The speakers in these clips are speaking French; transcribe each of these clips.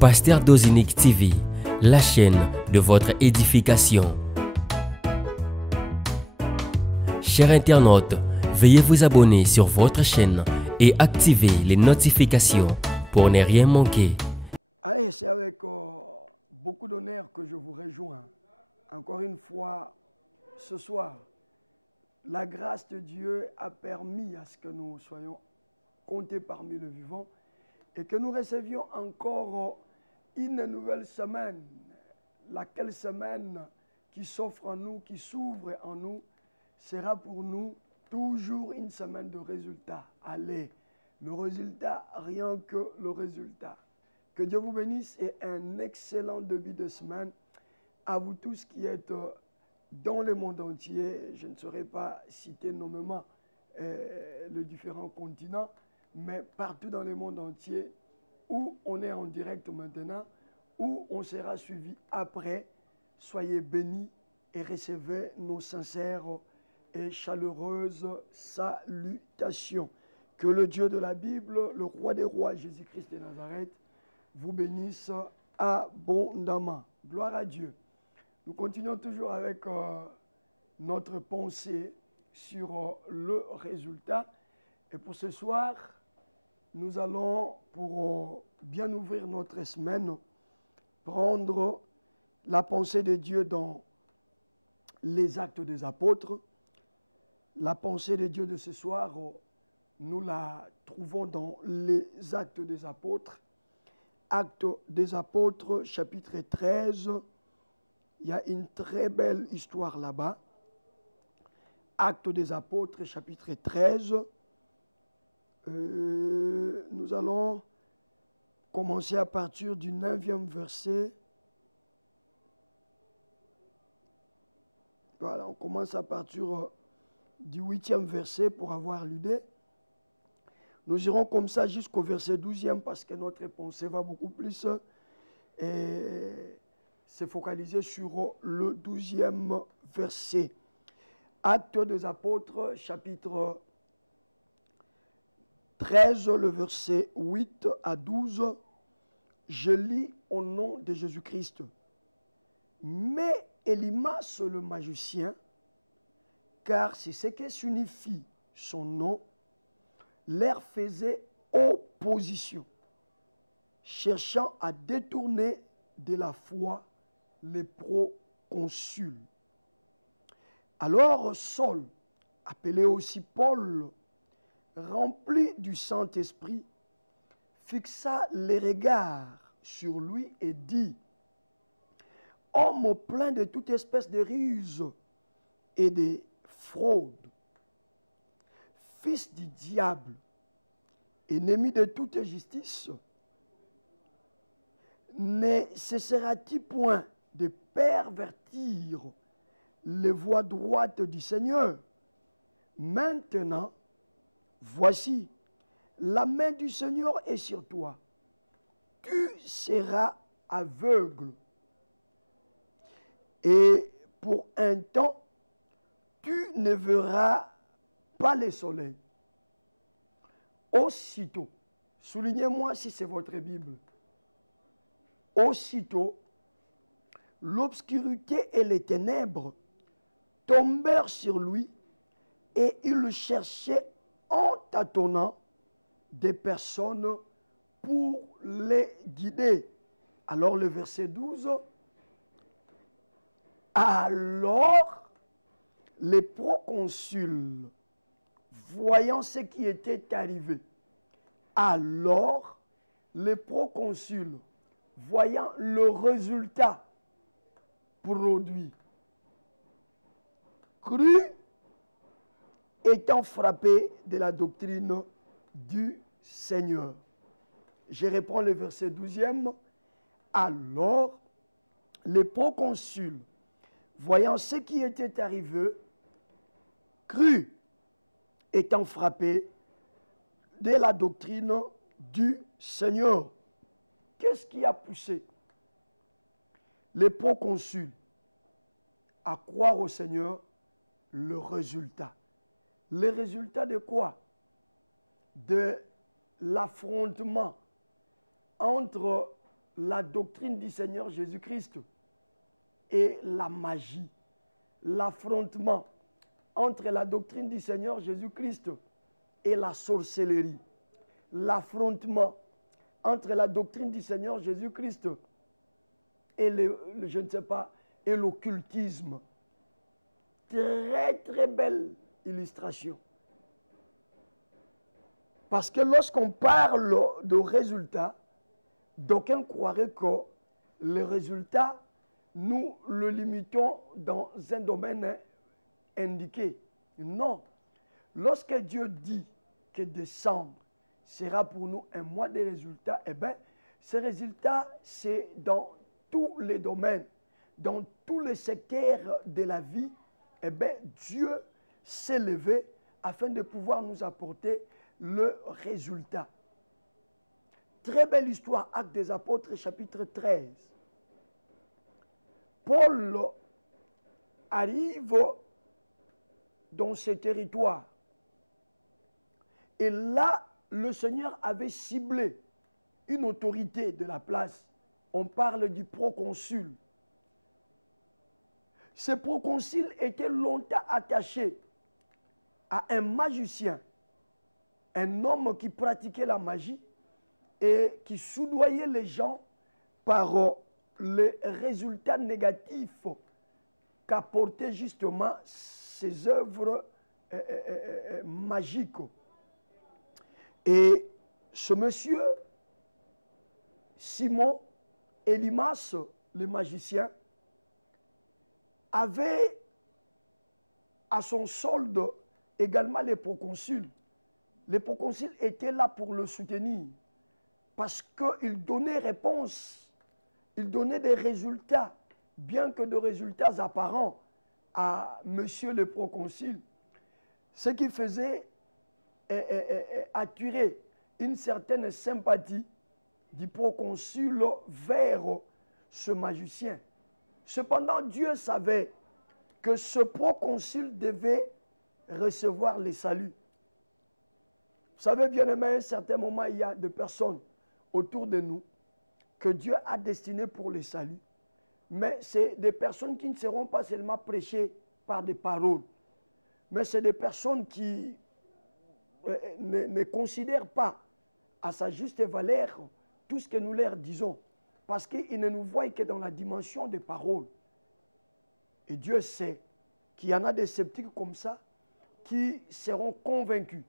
Pasteur Dozinique TV, la chaîne de votre édification. Chers internautes, veuillez vous abonner sur votre chaîne et activer les notifications pour ne rien manquer. Allez, c'est avec beaucoup d'honneur que je vous rejoins. Encore une fois, ce soir, la grâce de Dieu a permis à ce que nous soyons comptés parmi les vivants et que nous recevions encore une nouvelle semaine. Laquelle semaine qui s'offre en nous, qui s'ouvre en nous, sera pour nous toujours une semaine de résultats. Allez, le résultat, rien que le résultat. Que Dieu vous bénisse et un excellent début de semaine à vous tous qui êtes dans le monde entier. Je ne saurais pas citer nommément les différents continents, mais partout dans le monde entier où on est en direct maintenant, où on sera suivi après. Soyez bénis et recevez nos sincères et chaleureuses salutations. Que le Dieu de la Bible, le roi des rois, Jésus-Christ de Nazareth, vous bénisse abondamment. Gloire à Dieu. Nous continuons toujours avec notre pensée sur le résultat. Et pour ce soir, nous allons, pour bien ouvrir notre semaine, prendre la pensée de Dieu dans les Actes des Apôtres. La pensée de Dieu de ce soir, nous la trouvons dans les Actes des Apôtres. Actes des Apôtres, chapitre 13. Il y a une très belle histoire là-bas. Actes des Apôtres, chapitre 13. Nous allons commencer à partir du 9e verset. Voilà, on commence à partir du 8e verset pour avoir l'idée. Nous irons comme ça jusqu'au verset 12e parce que notre pensée va beaucoup plus se focaliser sur le 12e verset. Actes des Apôtres, chapitre 13, le verset 8 à 12. Je lis au nom de Jésus-Christ. Mais Élimas, le magicien, car c'est ce qui signifie son nom, leur faisait opposition, cherchant à détourner de la foi les proconsuls. Alors Saul, appelé aussi Paul, rempli du Saint-Esprit, fixa les regards sur lui et dit: homme plein de toute espèce de ruse et de fraude, fils du diable, ennemi de toute justice, ne cessera-t-il point de pervertir les voies droites du Seigneur? Maintenant, voici, la main du Seigneur est sur toi. Tu seras aveugle. Et pour un temps, tu ne verras pas le soleil. Aussitôt, soulignez-moi si c'est votre Bible. Aussitôt, l'obscurité et les ténèbres tombèrent sur lui et il cherchait en tâtonnant des personnes pour les guider. Alors le verset 12, alors les proconsuls, voyant ce qui était arrivé, alors les proconsuls, voyant le résultat produit, crut, étant frappé de la doctrine du Seigneur. Je reprends le verset 12e. Alors, les proconsuls, voyant ce qui était arrivé, crut, étant frappé de la doctrine du Seigneur. Qu'est-ce qui a poussé les proconsuls à croire au Seigneur? Le résultat. Le résultat de quoi? De l'affrontement entre la doctrine du Seigneur Jésus-Christ et la magie, l'affrontement entre la doctrine du Seigneur Jésus-Christ et la sorcellerie, l'affrontement entre la doctrine du Seigneur Jésus-Christ et je ne sais pas, et l'occultisme. Très, très belle illustration. Parce que lorsqu'on parle de résultats, d'aucuns croiraient que le résultat, nous le limitons dans un domaine indiqué. Non. Lorsque Dieu dit que décembre sera pour nous un mois de résultats, eh bien, ces résultats, c'est dans tous les domaines, dans tous les secteurs de la vie. Eh bien, Dieu s'est levé afin de pouvoir nous apporter le résultat. Très belle histoire, Actes des Apôtres, chapitre 13. Paul arrive dans ce territoire. Et là, le Seigneur avait ciblé une autorité de la place. On parle du proconsul. Ce proconsul était longtemps attaché à un magicien, un homme qui pratiquait la magie et qui soudoyait les gens par les résultats négatifs qu'apportaient justement ces œuvres magiques. Et ce monsieur, Simon Elimas, le magicien, avait à son solde également les proconsuls. Les proconsuls étaient là pour le soutenir parce qu'il donnait réponse, il donnait des résultats, bien que de résultats apparents à monsieur le proconsul. Ce qui faisait attirer une certaine sympathie du proconsul vers ce magicien. Cependant, Dieu savait que ce proconsul devait recevoir les saluts. Vous savez, bien aimé, à un certain moment, il y a des personnes autour de nous que Dieu a destinées pour les saluts. Mais c'est des personnes qui ne seront pas seulement prêchées par des paroles, mais c'est des personnes qui ne considèrent pas à sa juste valeur tout ce que nous leur disons, parce qu'ils ne nous voient que dans la dimension des paroles. Et Dieu sait qu'il y en a des sceptiques comme ça qui seront convaincus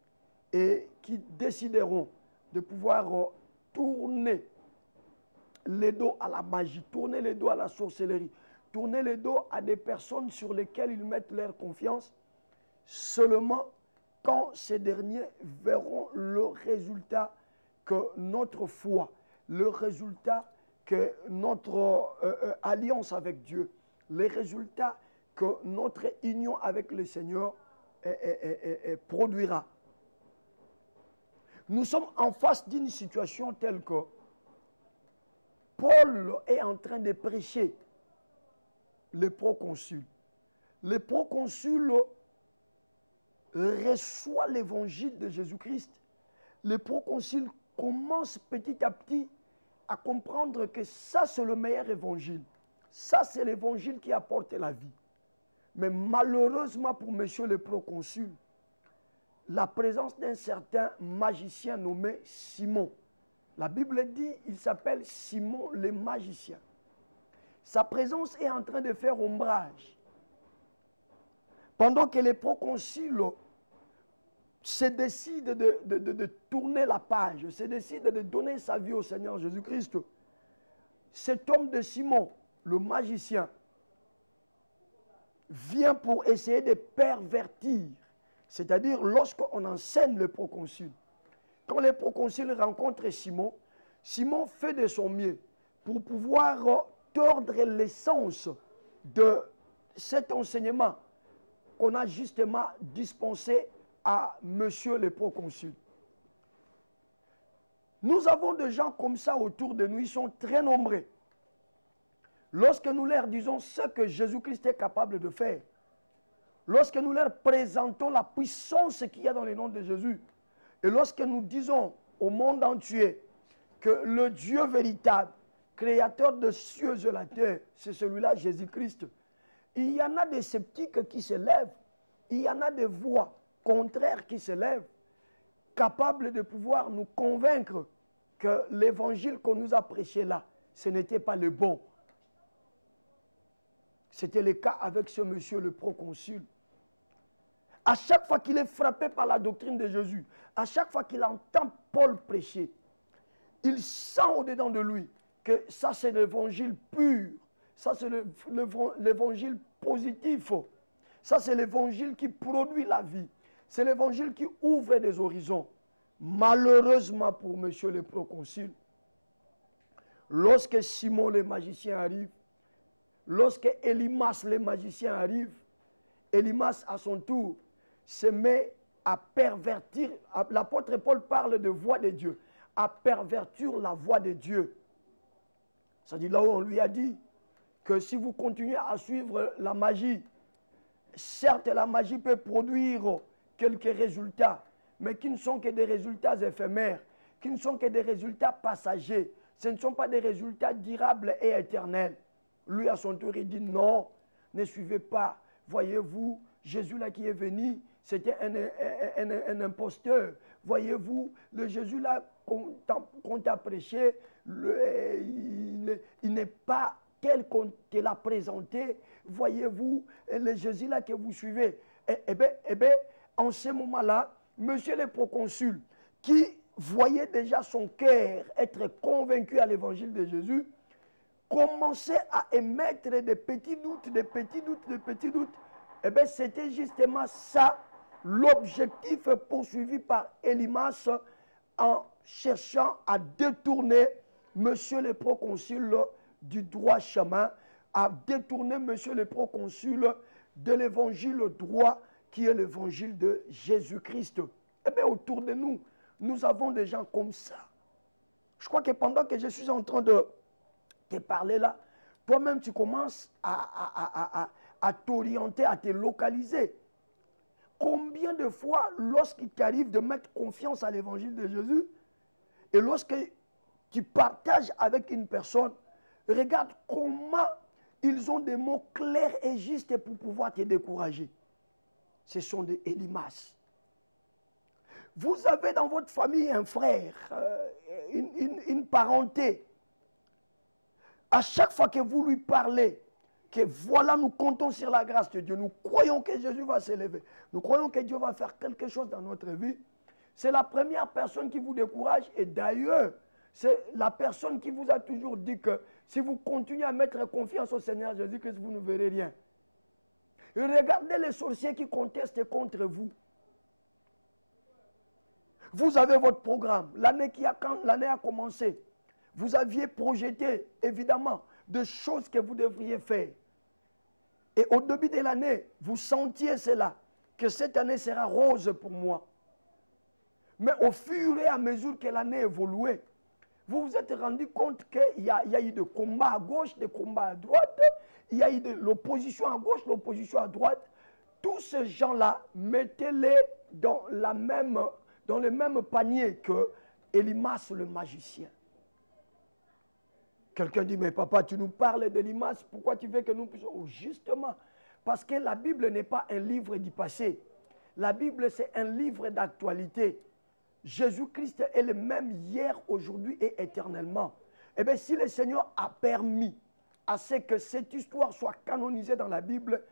et qui décideront de pouvoir tourner les dos à la magie, tourner les dos à la sorcellerie, tourner les dos à des personnes sur lesquelles ils mettent leur confiance, seulement quand ces derniers verront le résultat que notre foi, le résultat que notre alliance avec Dieu, les résultats que notre union avec le Seigneur produira. Nous sommes en face d'une situation telle que Paul est en train de prêcher le proconsul. Le proconsul reçoit l'évangile de Jésus-Christ. Le proconsul commence petit à petit à comprendre que ça, c'est le meilleur évangile. Ça, c'est l'évangile qui apporte la vie. Mais malheureusement pour monsieur le proconsul, la présence d'un certain magicien nommé Simon. La Bible dit qu'il s'appelle Simon le magicien. Sa présence est en train de faire ombrage. Pendant que les proconsuls se décident de tourner la page, se décident de donner sa vie au Seigneur Jésus-Christ, cet homme de Simon, le magicien, vient pour essayer de pervertir. C'est-à-dire lorsqu'on enseigne le proconsul. Quand le proconsul rencontre Simon, Simon fait de son mieux pour pouvoir tordre l'essence de cet enseignement qu'on a justement dispensé à monsieur le proconsul. Nous avons des gens comme ça autour de nous, ils sont très nombreux. Lorsque nous leur disons ce que Jésus-Christ est capable de faire, lorsque nous leur présentons la puissance qu'il y a dans le nom de Jésus, et lorsque nous disons au monde entier que le Dieu véritable, créateur de cieux et la terre, c'est celui-là, Jésus-Christ. Il y en a des sceptiques qui se lèvent, il y en a des voix contraires qui se lèvent, capables de pouvoir nous convaincre que l'évangile qu'on nous a prêché là, ce n'était pas le bon. C'était le cas avec ce monsieur, le proconsul. À chaque fois qu'il est frappé par la doctrine de Jésus, à chaque fois qu'il entend Paul prêcher, il sent au-dedans de lui que ça c'est l'évangile pur, ça c'est l'évangile positif, ça c'est l'évangile qui produit la vie, c'est l'évangile qui ouvre des horizons. Malheureusement pour monsieur le proconsul, lorsque Simon le magicien arrive, lorsque Élymas le magicien arrive, Élymas à son tour se met à pervertir, l'apôtre Paul parle de voix de Dieu, à pervertir la voix de Dieu. C'est-à-dire là où on lui a dit que si vous continuez à suivre la magie, certes la magie peut produire quelques résultats, mais qui ne sont que des résultats éphémères, qui ne sont que des résultats passagers. Ce ne sont pas des résultats durables et éternels. Lui, à son tour, il dit non, ne suivez pas. Voyez-vous, Jésus là qui est venu, c'était un imposteur. Voyez-vous, le Jésus là qu'on t'a prêché, il n'est pas tel qu'on te l'a présenté. Voyez-vous, le Jésus là que vous suivez. Eh bien, en ce moment-là, monsieur le proconsul, qui voyait déjà son cœur être convaincu à l'évangile de Jésus, commençait à émettre des petits doutes, des petits doutes, des petits doutes. Eh bien, c'était justement ça, l'objectif poursuivi par Élymas en cherchant à détourner monsieur le proconsul du droit chemin, à détourner monsieur le proconsul de l'évangile droit qui est l'évangile de Jésus-Christ. Eh bien, autour de nous, nous avons des gens comme ça. Je crois que pendant que je suis en train de te parler là, toi-même tu commences à t'orienter, à te localiser. Combien de fois, lorsqu'il t'arrive de mettre confiance à l'évangile de Jésus, et lorsque tu partages avec une personne, regarde comment ils ont des mots clairs et justes pour pouvoir te décourager. Ce sont des Élymas. Vous avez dans votre famille un frère, une parenté. À chaque fois que vous lui parlez, que voilà, nous comptons sur la grâce de Dieu, nous croyons que Jésus va s'élever, nous croyons que Dieu va faire quelque chose dans notre vie, c'est la première personne qui vous décourage. Et d'ailleurs, c'est la personne qui vous a toujours dit que si vous continuez à mettre confiance au Seigneur Jésus-Christ, vous ne verrez rien. Et regardez les sorciers qui contestent contre vous. Vous avez votre programme. Quand l'année a commencé, vous aviez projeté, évidemment, de choses que vous devriez faire. Et au début de l'année, vous sentiez cela, que cette année sera rose pour moi. Mais au fur et à mesure que l'année évoluait, vous vous êtes rendu compte qu'il y a eu des combats à gauche, des combats à droite, il y a eu de l'opposition à gauche, l'opposition à droite. Tous ces gens-là, mettez-les dans le même panier que Élymas le magicien. Quelqu'un dit, mais papa, tu nous parles d'Élymas, pourquoi tu veux que nous puissions... Oh, justement, parce que la Bible n'est pas un livre du passé. La Bible, c'est un livre d'actualité. Jésus-Christ est le même hier, aujourd'hui et éternellement. Eh bien, si le Seigneur a permis à ce que cette histoire soit canonisée dans la Bible,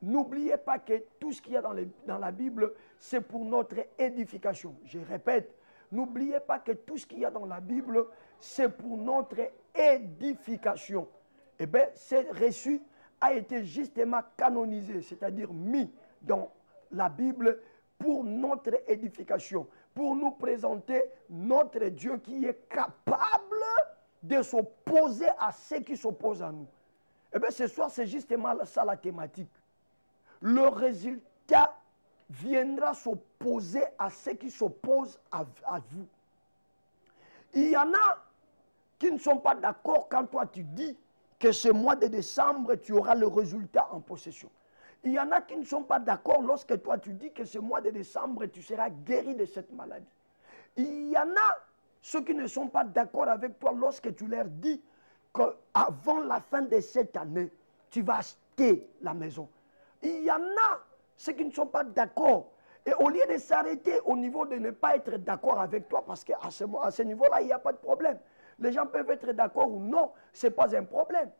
n'oubliez pas que tout ce qu'il y a dans la Bible, c'est pour notre édification. Je répète, n'oubliez pas que tout ce qu'il y a dans la Bible, c'est pour notre édification. Eh bien, ce récit a été justement canonisé, c'est-à-dire mis dans la Bible pour notre édification, pour nous présenter notre Dieu qui est capable de s'opposer à ceux qui s'opposent à nous. Eh bien, ce soir, c'est justement ça la thématique. Le résultat viendra s'opposer à ceux qui s'opposent à vous. Il y en a qui ne sont pas d'accord quand toi tu dis que ce mois de décembre, tu auras le résultat en possession. Il y en a qui ne sont pas d'accord lorsque toi tu dis que ce mois de décembre, tu seras guéri de cette maladie. Il y en a ceux qui ne sont pas d'accord avec toi lorsque tu leur dis qu'avant la fin de cette année, tu vas acheter la maison. Il y en a ceux qui ne sont pas d'accord. Et au lieu de s'arrêter au niveau de ne pas être d'accord avec toi, parce qu'à ce niveau-là, il n'y a pas de problème. Les gens peuvent être d'accord ou non, ce n'est pas un problème.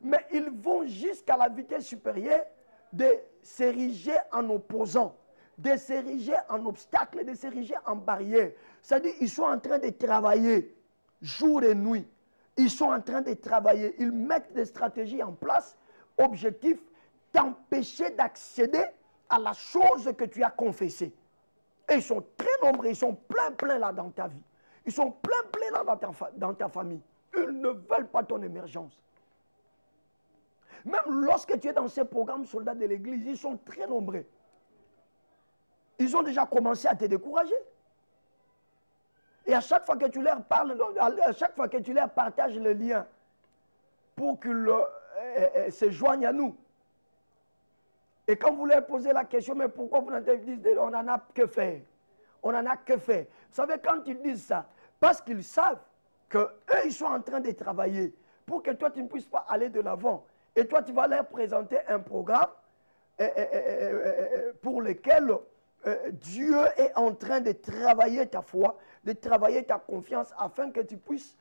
Mais ils vont jusqu'à la vitesse supérieure de s'ériger en opposant, de s'ériger en obstacle, de s'ériger en barrière. C'est-à-dire qu'ils sont en train de travailler jour et nuit. Ils sont en train de travailler. Ils mettent des stratégies en place, objectif, t'empêcher d'accéder à la chose que tu as confessée. Et ils sont très nombreux, ils sont plein là dans ta vie. Ils sont plein là dans ta famille. Ils ne veulent pas ton émergence. Même lorsque tu es dans ces programmes soldats de l'église, ils sont très nombreux. Ils ont déjà commencé à te décourager. Et à chaque fois que tu leur parles, à chaque fois que tu leur partages le lien pour qu'ils se joignent à nous, et quand vous leur posez la question, mais pourquoi vous n'en dites, on n'en a que faire. On n'en a que faire. Vous savez, quand ils disent ça, parce qu'ils savent qu'eux, ils sont en train de travailler pour que toi, tu ne puisses pas aller de l'avant. Et toi, tu vas leur présenter un programme pour lequel Dieu est en train de travailler ta foi, de travailler ta confiance, afin que tu puisses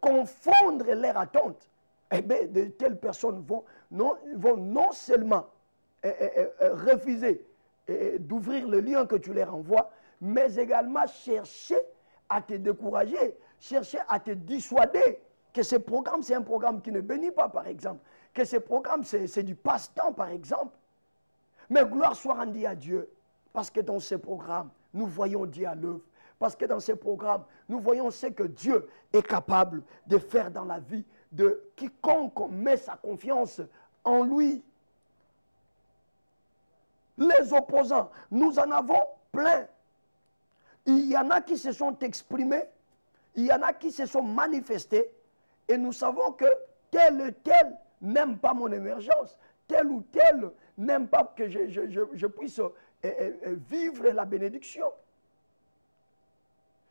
confondre leurs attentes. Eh bien, de telles personnes vont non seulement refuser d'ouvrir le lien que tu leur envoies, mais également chercher à te décourager, chercher à te dissuader que ce programme, c'est un programme qui ne bénit pas, par exemple, que ce programme, c'est du passe-temps, par exemple. Mais gloire soit rendue à Dieu, parce que dans ce programme, nous voyons Dieu à l'œuvre. Parce que dans ce programme, nous voyons ce que Dieu est capable de faire dans la vie de quiconque met sa confiance en lui. Les opposants, nous en avons plein. Il y en a qui se sont exprimés, il y en a qui se sont manifestés, et nous savons que tel et tel n'aime pas mon émergence, tel ou tel n'aime pas que je puisse vivre la bénédiction.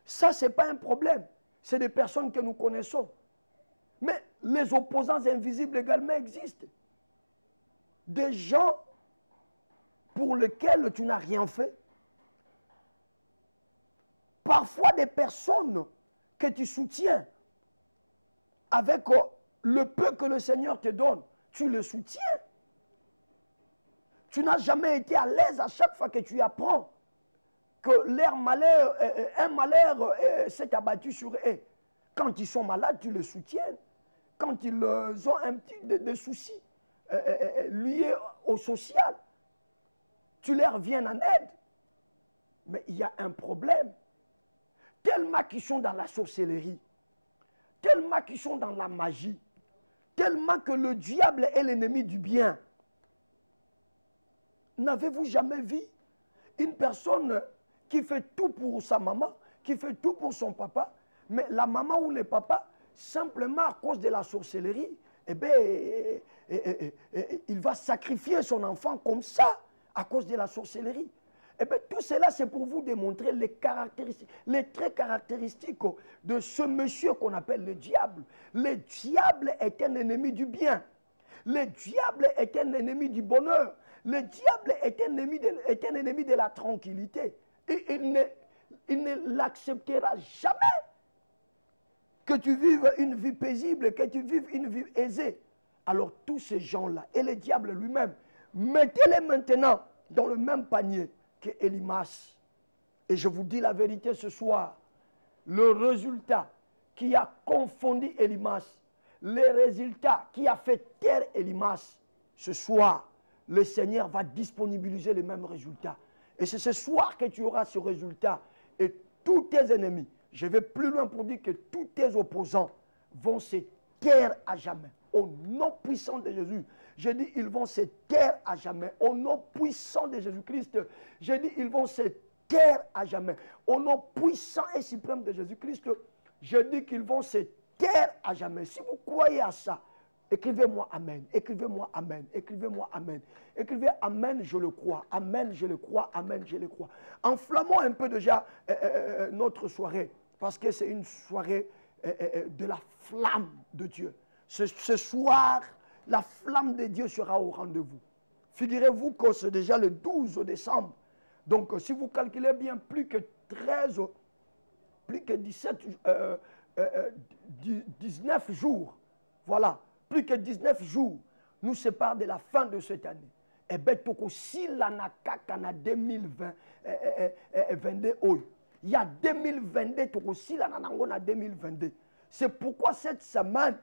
Ça, ce n'est pas un problème. C'est des personnes que nous connaissons. Mais les opposants invisibles également existent. Des gens pour lesquels tu n'as rien fait. Parfois des personnes que tu soutiens avec le peu que le Seigneur te donne, tu le soutiens. Tu n'as jamais été à l'aise à chaque fois que tu apprends que leur malheur, un malheur s'est abattu sur eux. Quand ils sont malades, tu les soutiens. Quand ils ont un petit de soucis liés au social, tu leur viens en aide. Mais il y a un problème. Tellement qu'ils sont dans la sorcellerie, tellement qu'ils sont dans la magie, tellement que le diable est l'ennemi du bien. N'avez-vous jamais vu une personne qui fait tout pour sa maman, qui fait tout pour son papa, mais la maman ou le papa, simplement à cause de la sorcellerie, eh bien, il va sacrifier son enfant comme ça, à cause de la sorcellerie. Eh bien, tout cela, c'est pour vous démontrer les traits caractéristiques de ce monsieur qu'on appelle le diable. Le diable est un ennemi du bien. Le diable est un ennemi du bonheur. Le diable est un ennemi de la tranquillité. Et il ne l'acceptera jamais que tu vives une vie paisible, que tu vives une vie aisée. Alors tous ces gens-là, et le diable lui-même, mettez-les maintenant dans le même panier que Elimas. Et je vous dis la vérité ce soir, le résultat qui a confondu Elimas, le résultat qui a fait taire Elimas, ce soir, le Seigneur va disponibiliser les mêmes résultats. Et c'est ce soir que tu auras ce résultat. Et tous tes ennemis, je vais plus loin pour dire que tous tes opposants vont se taire à jamais. Au nom puissant de Jésus. Je dis, ils vont se taire à jamais. Au nom puissant de Jésus-Christ. Je dis, ils vont se taire à jamais. Au nom puissant et suprême de Jésus-Christ. Je dis qu'ils vont se taire à jamais. Si vous croyez à ça, écrivez-moi Amen. Écrivez-moi Amen. Écrivez-moi Amen. Écrivez Amen, je le crois. Amen, je le crois. Amen, je le crois. Enflammons un peu déjà notre soirée. Parce que c'est une soirée de la flamme de Dieu. Ce soir, la flamme de Dieu sera au rendez-vous. Figurez-vous que c'est déjà le 12 décembre. Donc, si vous calculez bien, plus que 13, plus que 19 jours, voilà, plus que 19 jours nous séparent de la fin de cette année. Et bien, si l'anakakana 2022, il y a 2022, si l'anakakana 2022. C'est pourquoi cette semaine,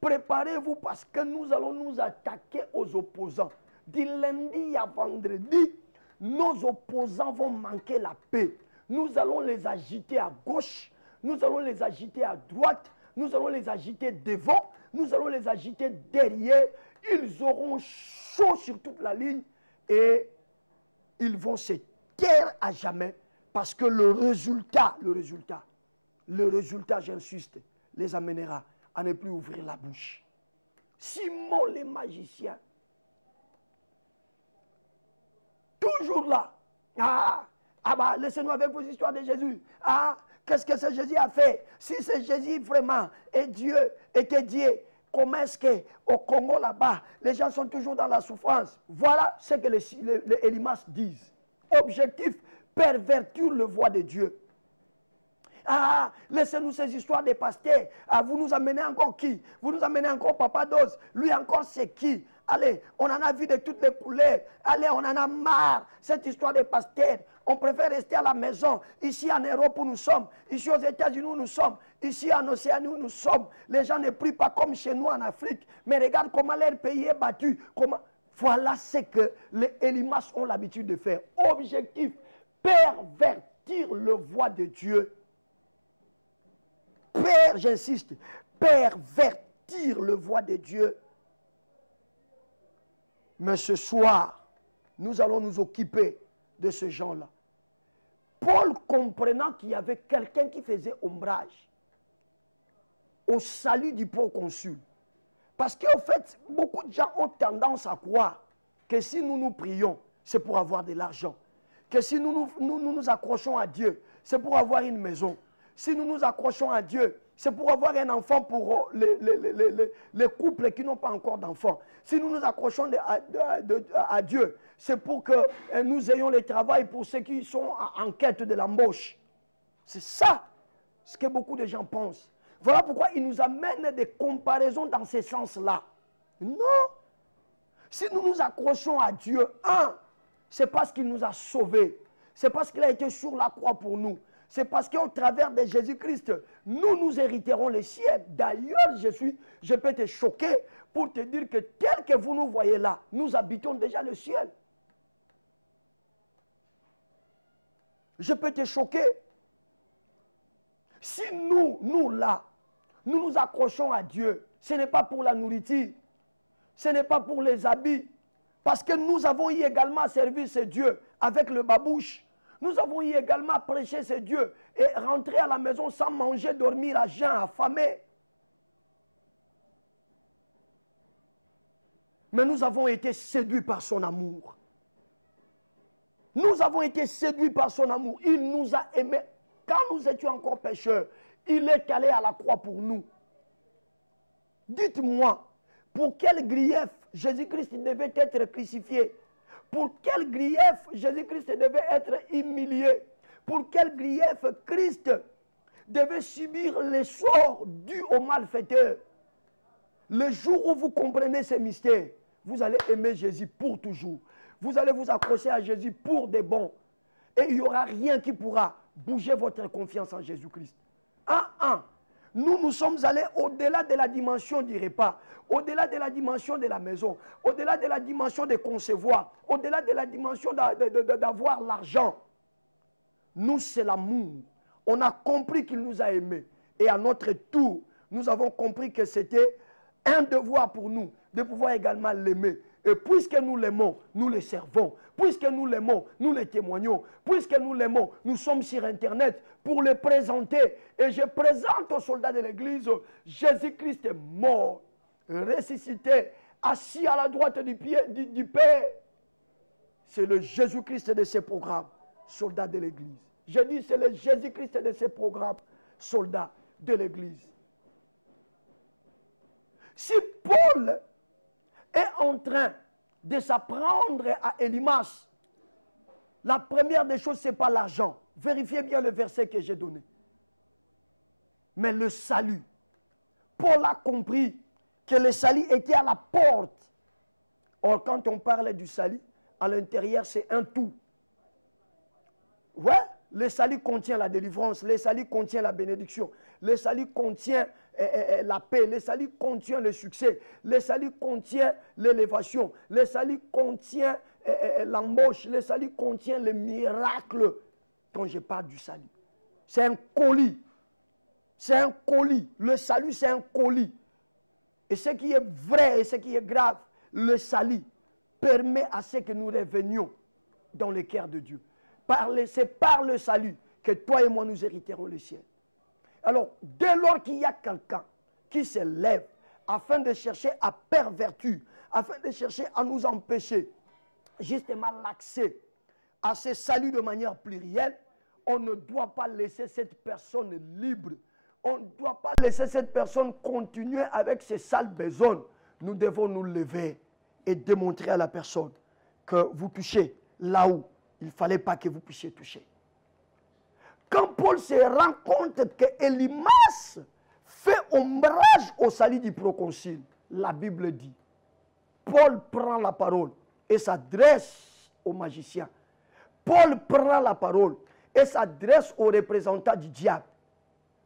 préparez-vous parce que nous allons nous attaquer aux opposants. Du lundi à vendredi, nos opposants vont manquer la paix. Nous allons les agiter à gauche, nous allons les agiter à droite, nous allons les agiter devant, nous allons les agiter derrière. Ils auront chaud sur toute la ligne et ils vont se taire à jamais parce que le résultat, j'insiste, les amènera à ne plus ouvrir la bouche. Simon les magiciens, toujours là. Laissez-nous avec vos histoires de Jésus. Qu'est-ce que ce Jésus a fait? Si ce Jésus vraiment est Dieu, était Dieu, comment est-ce qu'au Congo là-bas, les gens sont toujours dans la souffrance? Voilà ce que les Elimas disent. Objectif, pervertir le voix de Dieu. Laissez-nous ces histoires des pasteurs. Vous nous amenez encore qui? Vous nous amenez encore Papa Dos. Lui encore c'est qui? Allez, on en a vu de toutes les couleurs. Allez, on en a marre. Cette histoire des pasteurs. On préfère rester à la maison. Ici en Europe où nous sommes. Ici aux États-Unis où nous sommes. Ici en Océanie où nous sommes. Les gens ne prient pas comme chez nous en Afrique. Mais regarde comment leur pays est battu. Voilà ce que les Elimas ont l'habitude de faire. Objectif, pervertir le voix de Dieu. J'insiste, pervertir le voix de Dieu. Mais ce soir, nous allons nous occuper de ce genre-là. Paul, comprenant qu'il y avait quelqu'un qui faisait ombrage au salut du proconsul, parce qu'en fait, beaucoup de gens ont tendance à croire que si nous nous prions, c'est pour avoir de l'argent. Que si nous nous accrochons à Dieu, c'est pour avoir une maison. Si nous nous accrochons à Dieu, c'est pour avoir un enfant pour les couples qui n'ont pas encore d'enfants. Si nous nous accrochons à Dieu, c'est pour que nous ayons le travail pour ceux qui sont en quête de l'embauche. C'est ça ce que beaucoup de gens pensent. Voilà pourquoi ils nous amènent des comparaisons dans ce sens-là. Non. Si nous nous accrochons à Dieu, c'est parce qu'il nous a sauvés. C'est parce qu'il a été sur la croix pour nous. C'est parce qu'au travers de Jésus-Christ, nous hériterons les cieux. D'ailleurs, je peux te choquer pour te dire que tel que vous nous voyez là, nous habitons déjà le ciel. Je peux te choquer. Si nous là, nous nous accrochons à Dieu, ce n'est pas pour la nourriture, ce n'est pas pour les habits, parce que nous avons eu également à servir ce Dieu avec le babouche. Nous avons eu également à prêcher ce Dieu et rentrer à la maison sans manger, dormir à jeun, affamé. Mais nous avons été séduits par son amour. Nous avons été séduits par son amour. Il nous a aimés. Quand nous étions encore pécheurs, il est allé à la croix pour nous. Dites-moi, pour quel grief Jésus-Christ devait être crucifié? Pour quel grief Jésus-Christ devait être humilié? Pour quel grief Christ devait subir les sorts dus aux malfaiteurs? Le jour où vous comprenez ces mystères, vous allez aimer Jésus pour toujours. Vous allez vous accrocher à Jésus pour des bons. Et il n'y aura rien qui pourra bouger votre confiance en Jésus-Christ. Nous sommes allés au-delà de la dimension du repas, au-delà de la dimension de la maison, au-delà de la dimension de concevoir, au-delà de la dimension d'avoir l'argent. Nous, c'est l'amour. On a compris qu'il nous a aimés. Et à notre tour, nous avons compris que c'était un devoir pour nous de pouvoir également l'aimer. Et puisque nous l'aimons, nous le servons. Puisque nous l'aimons, nous le témoignons. Puisque nous l'aimons, nous sommes sur Internet pour le présenter. Et je présente aux soldats de l'Église, Jésus-Christ est mort, ressuscité, assis à la droite du Père. C'est le Jésus-Christ de ces programmes, soldats de l'Église. Je dis, c'est le Jésus-Christ de ces programmes, soldats de l'Église. Si Paul est en train de s'apprendre à Élymas, la première des choses, ce n'est pas l'argent. Vérifiez bien le verset que j'ai donné. Mais le salut. Paul a compris que le salut était à la porte. Or, quand on parle du salut, à l'intérieur, c'est un tout. Ouais, le salut contient la délivrance, le salut contient la bénédiction, le salut contient la paix, le salut contient le succès, le salut contient l'élévation, le salut contient l'embauche, le salut contient le miracle. Quand je parle du salut, c'est un colis. C'est un colis. Le salut, c'est un colis. Et ce qui est vrai et ce qui est grave, le salut permet à ce que nous revenions dans le cœur de Dieu. C'est par le salut que toi et moi nous hériterons le ciel. Alors, dès lors qu'il y a quelqu'un qui se lève afin de chercher à pervertir, afin de chercher à nous empêcher justement l'accès à ce salut de manière plurielle, on ne doit pas laisser cette personne libre. On ne doit pas laisser cette personne continuer avec ses sales besognes. Nous devons nous lever et démontrer à la personne que vous touchez là où il ne fallait pas que vous puissiez toucher. Quand Paul se rend compte que Élymas fait ombrage au salut du proconsul, la Bible dit, Paul prend la parole et s'adresse aux magiciens. Paul prend la parole et s'adresse aux représentants du diable.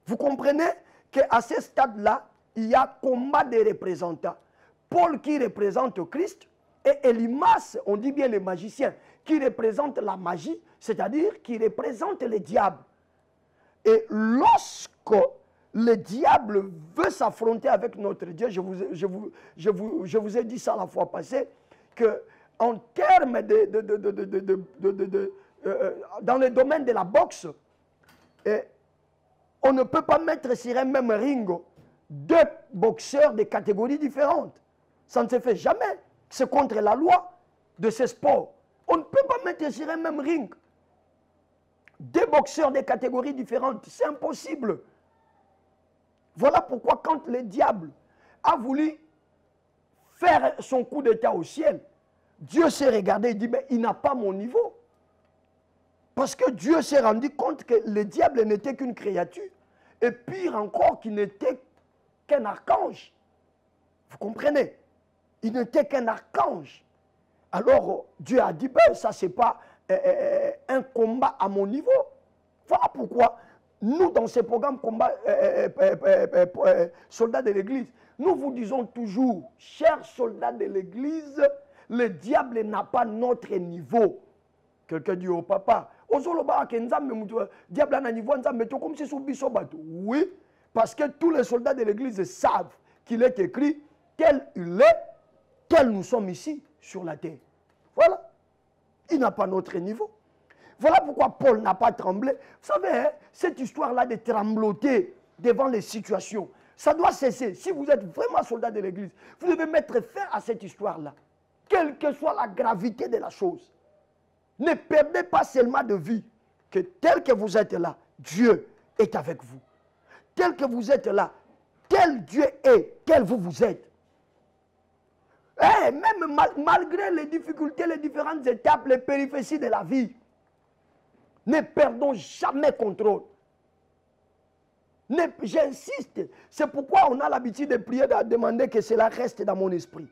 Vous comprenez qu'à ce stade-là, il y a combat des représentants. Paul qui représente Christ et Élymas, on dit bien les magiciens, qui représentent la magie, c'est-à-dire qui représentent le diable. Et lorsque le diable veut s'affronter avec notre Dieu, je vous ai dit ça la fois passée, qu'en termes dans le domaine de la boxe, on ne peut pas mettre sur un même ring deux boxeurs de catégories différentes. Ça ne se fait jamais. C'est contre la loi de ce sport. On ne peut pas mettre sur un même ring deux boxeurs de catégories différentes. C'est impossible. Voilà pourquoi quand le diable a voulu faire son coup d'état au ciel, Dieu s'est regardé et dit, mais il n'a pas mon niveau. Parce que Dieu s'est rendu compte que le diable n'était qu'une créature. Et pire encore, qu'il n'était qu'un archange. Vous comprenez? Il n'était qu'un archange. Alors Dieu a dit, ben, ça c'est pas un combat à mon niveau. Voilà pourquoi nous, dans ce programme combat soldats de l'Église, nous vous disons toujours, chers soldats de l'Église, le diable n'a pas notre niveau. Quelqu'un dit au papa, oui, parce que tous les soldats de l'Église savent qu'il est écrit, tel il est, tel nous sommes ici sur la terre. Voilà. Il n'a pas notre niveau. Voilà pourquoi Paul n'a pas tremblé. Vous savez, hein, cette histoire-là de trembloter devant les situations, ça doit cesser. Si vous êtes vraiment soldat de l'Église, vous devez mettre fin à cette histoire-là. Quelle que soit la gravité de la chose. Ne perdez pas seulement de vue que tel que vous êtes là, Dieu est avec vous. Tel que vous êtes là, tel Dieu est, tel vous êtes. Et même malgré les difficultés, les différentes étapes, les péripéties de la vie, ne perdons jamais contrôle. J'insiste, c'est pourquoi on a l'habitude de prier, de demander que cela reste dans mon esprit.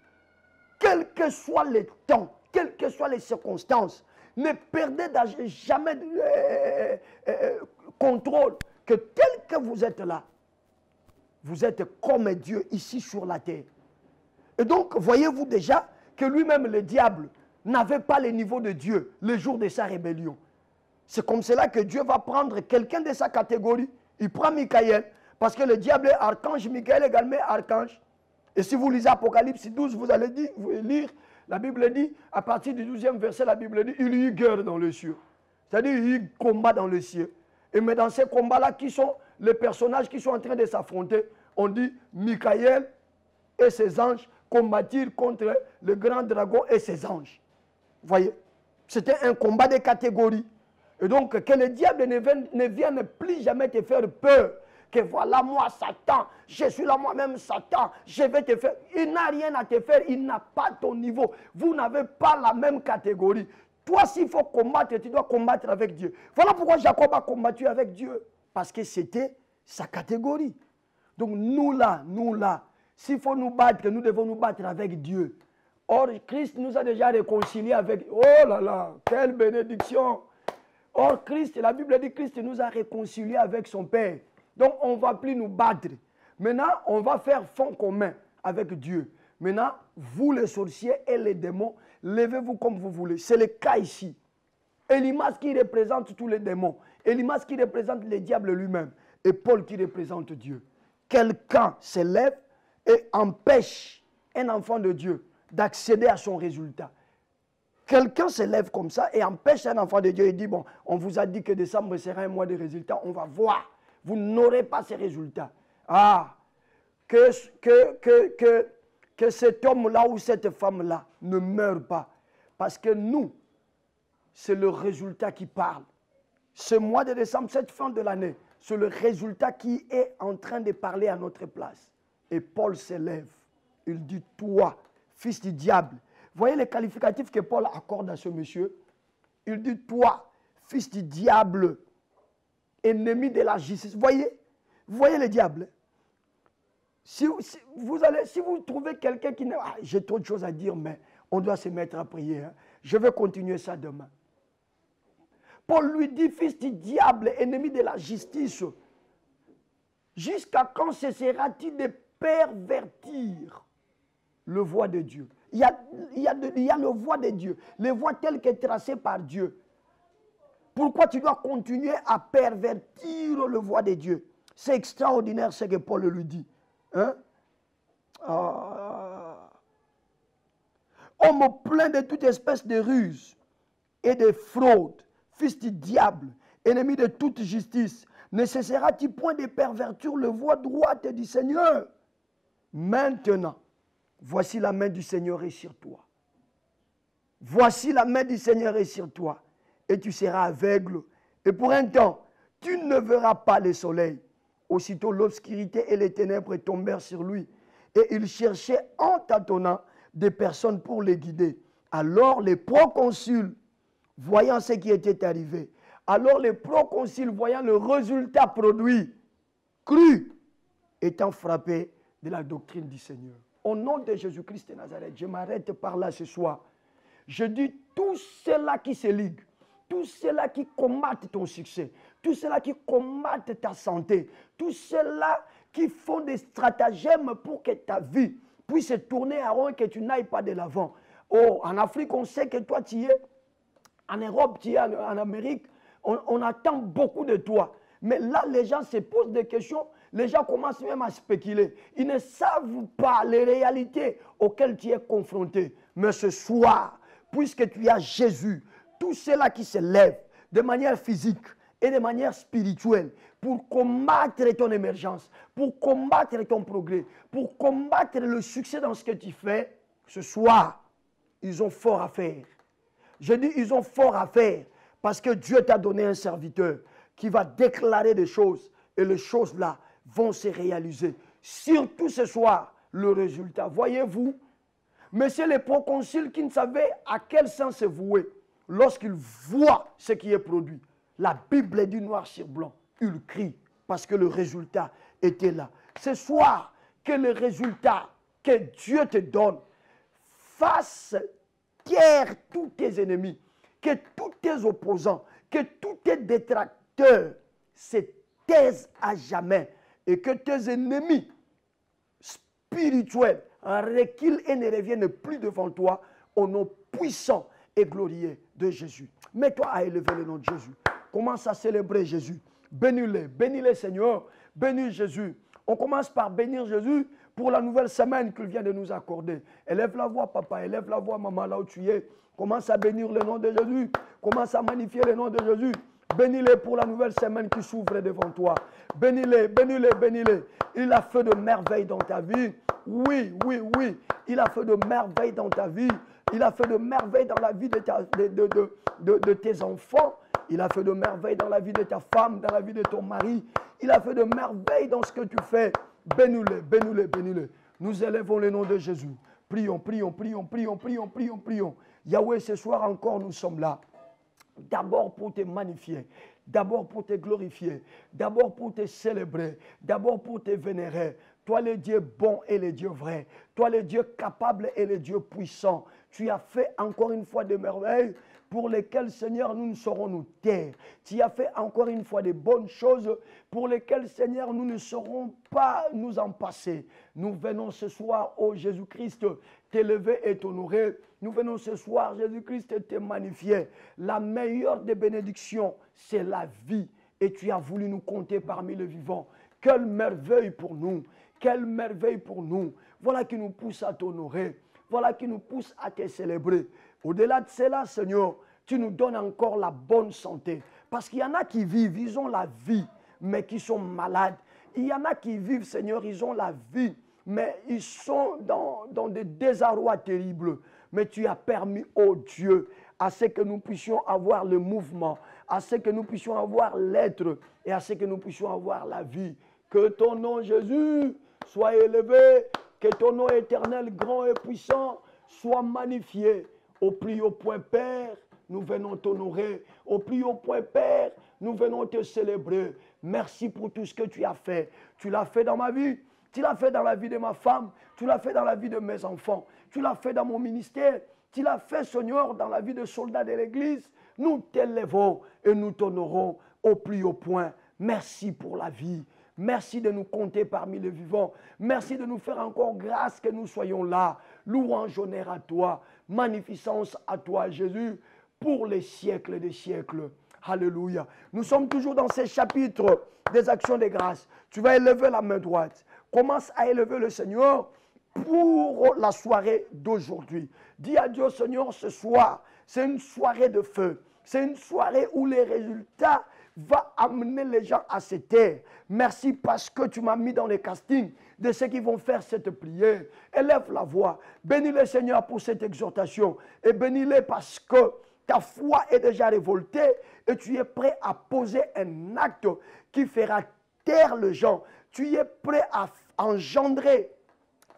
Quel que soit le temps, quelles que soient les circonstances, ne perdez jamais contrôle que tel que vous êtes là, vous êtes comme Dieu ici sur la terre. Et donc, voyez-vous déjà que lui-même, le diable, n'avait pas le niveau de Dieu le jour de sa rébellion. C'est comme cela que Dieu va prendre quelqu'un de sa catégorie. Il prend Michael, parce que le diable est archange, Michael également est archange. Et si vous lisez Apocalypse 12, vous allez lire, la Bible dit, à partir du 12e verset, la Bible dit, il y eut guerre dans le ciel. C'est-à-dire, il y eut combat dans le ciel. Et mais dans ces combats-là, qui sont les personnages qui sont en train de s'affronter? On dit, Michael et ses anges combattirent contre le grand dragon et ses anges. Vous voyez? C'était un combat de catégories. Et donc, que le diable ne vienne plus jamais te faire peur. que voilà moi Satan, je suis là moi-même Satan, je vais te faire. Il n'a rien à te faire, il n'a pas ton niveau. Vous n'avez pas la même catégorie. Toi, s'il faut combattre, tu dois combattre avec Dieu. Voilà pourquoi Jacob a combattu avec Dieu. Parce que c'était sa catégorie. Donc nous là, s'il faut nous battre, nous devons nous battre avec Dieu. Or, Christ nous a déjà réconciliés avec... Oh là là, quelle bénédiction! Or, Christ, la Bible dit Christ nous a réconciliés avec son Père. Donc, on ne va plus nous battre. Maintenant, on va faire front commun avec Dieu. Maintenant, vous les sorciers et les démons, levez-vous comme vous voulez. C'est le cas ici. Elimas qui représente tous les démons. Elimas qui représente le diable lui-même. Et Paul qui représente Dieu. Quelqu'un se lève et empêche un enfant de Dieu d'accéder à son résultat. Quelqu'un se lève comme ça et empêche un enfant de Dieu et dit, bon, on vous a dit que décembre sera un mois de résultats, on va voir. Vous n'aurez pas ces résultats. Ah, que cet homme-là ou cette femme-là ne meure pas. Parce que nous, c'est le résultat qui parle. Ce mois de décembre, cette fin de l'année, c'est le résultat qui est en train de parler à notre place. Et Paul se lève. Il dit, toi, fils du diable. Voyez les qualificatifs que Paul accorde à ce monsieur. Il dit, toi, fils du diable, ennemi de la justice. Voyez le diable. Si vous trouvez quelqu'un qui... Ah, j'ai trop de choses à dire, mais on doit se mettre à prier. Hein. Je vais continuer ça demain. Paul lui dit, fils du diable, ennemi de la justice, jusqu'à quand cesseras-tu de pervertir le voie de Dieu? Il y a le voie de Dieu, les voies telles que tracées par Dieu. Pourquoi tu dois continuer à pervertir le voie de Dieu? C'est extraordinaire ce que Paul lui dit. Hein? Homme plein de toute espèce de ruse et de fraude, fils du diable, ennemi de toute justice, ne cesseras-tu point de pervertir le voie droite du Seigneur? Maintenant, voici la main du Seigneur est sur toi. Voici la main du Seigneur est sur toi. Et tu seras aveugle. Et pour un temps, tu ne verras pas le soleil. Aussitôt l'obscurité et les ténèbres tombèrent sur lui. Et il cherchait en tâtonnant des personnes pour les guider. Alors les proconsuls, voyant ce qui était arrivé, voyant le résultat produit, crurent, étant frappés de la doctrine du Seigneur. Au nom de Jésus-Christ de Nazareth, je m'arrête par là ce soir. Je dis, tous ceux-là qui se liguent, tous ceux-là qui combattent ton succès, tous ceux-là qui combattent ta santé, tous ceux-là qui font des stratagèmes pour que ta vie puisse se tourner à rond et que tu n'ailles pas de l'avant. Oh, en Afrique, on sait que toi, tu y es. En Europe, tu y es. En Amérique, on attend beaucoup de toi. Mais là, les gens se posent des questions. Les gens commencent même à spéculer. Ils ne savent pas les réalités auxquelles tu es confronté. Mais ce soir, puisque tu as Jésus, tous ceux-là qui se lèvent de manière physique et de manière spirituelle pour combattre ton émergence, pour combattre ton progrès, pour combattre le succès dans ce que tu fais, ce soir, ils ont fort à faire. Je dis, ils ont fort à faire parce que Dieu t'a donné un serviteur qui va déclarer des choses et les choses-là vont se réaliser. Surtout ce soir, le résultat. Voyez-vous, messieurs les proconsuls qui ne savaient à quel sens se vouer, lorsqu'ils voient ce qui est produit, la Bible dit noir sur blanc, ils crient parce que le résultat était là. Ce soir, que le résultat que Dieu te donne fasse taire tous tes ennemis, que tous tes opposants, que tous tes détracteurs se taisent à jamais et que tes ennemis spirituels reculent et ne reviennent plus devant toi au nom puissant et glorieux de Jésus. Mets-toi à élever le nom de Jésus. Commence à célébrer Jésus. Bénis-les Seigneur, bénis Jésus. On commence par bénir Jésus pour la nouvelle semaine qu'il vient de nous accorder. Élève la voix papa, élève la voix maman là où tu es. Commence à bénir le nom de Jésus. Commence à magnifier le nom de Jésus. Bénis-les pour la nouvelle semaine qui s'ouvre devant toi. Bénis-les, bénis-les, bénis-les. Il a fait de merveilles dans ta vie. Oui, oui, oui. Il a fait de merveilles dans ta vie. Il a fait de merveilles dans la vie de tes enfants. Il a fait de merveilles dans la vie de ta femme, dans la vie de ton mari. Il a fait de merveilles dans ce que tu fais. Bénis-le, bénis-le, bénis-le. Nous élevons le nom de Jésus. Prions, prions, prions, prions, prions, prions, prions. Yahweh, ce soir encore, nous sommes là. D'abord pour te magnifier, d'abord pour te glorifier, d'abord pour te célébrer, d'abord pour te vénérer. Toi le Dieu bon et le Dieu vrai, toi le Dieu capable et le Dieu puissant. Tu as fait encore une fois des merveilles pour lesquelles, Seigneur, nous ne saurons nous taire. Tu as fait encore une fois des bonnes choses pour lesquelles, Seigneur, nous ne saurons pas nous en passer. Nous venons ce soir, ô Jésus-Christ, t'élever et t'honorer. Nous venons ce soir, Jésus-Christ, te magnifier. La meilleure des bénédictions, c'est la vie. Et tu as voulu nous compter parmi les vivants. Quelle merveille pour nous. Quelle merveille pour nous. Voilà qui nous pousse à t'honorer. Voilà qui nous pousse à te célébrer. Au-delà de cela, Seigneur, tu nous donnes encore la bonne santé. Parce qu'il y en a qui vivent, ils ont la vie, mais qui sont malades. Il y en a qui vivent, Seigneur, ils ont la vie, mais ils sont dans des désarrois terribles. Mais tu as permis, oh Dieu, à ce que nous puissions avoir le mouvement, à ce que nous puissions avoir l'être et à ce que nous puissions avoir la vie. Que ton nom, Jésus, soit élevé, que ton nom éternel, grand et puissant, soit magnifié. Au plus haut point, Père, nous venons t'honorer. Au plus haut point, Père, nous venons te célébrer. Merci pour tout ce que tu as fait. Tu l'as fait dans ma vie, tu l'as fait dans la vie de ma femme, tu l'as fait dans la vie de mes enfants, tu l'as fait dans mon ministère, tu l'as fait, Seigneur, dans la vie de soldats de l'Église. Nous t'élèvons et nous t'honorons au plus haut point. Merci pour la vie. Merci de nous compter parmi les vivants. Merci de nous faire encore grâce que nous soyons là. Louange, honneur à toi. Magnificence à toi, Jésus, pour les siècles des siècles. Alléluia. Nous sommes toujours dans ces chapitres des actions de grâce. Tu vas élever la main droite. Commence à élever le Seigneur pour la soirée d'aujourd'hui. Dis à Dieu, Seigneur, ce soir, c'est une soirée de feu. C'est une soirée où les résultats vont amener les gens à se taire. Merci parce que tu m'as mis dans les castings de ceux qui vont faire cette prière. Élève la voix. Bénis le Seigneur pour cette exhortation. Et bénis-le parce que ta foi est déjà révoltée et tu es prêt à poser un acte qui fera taire les gens. Tu es prêt à engendrer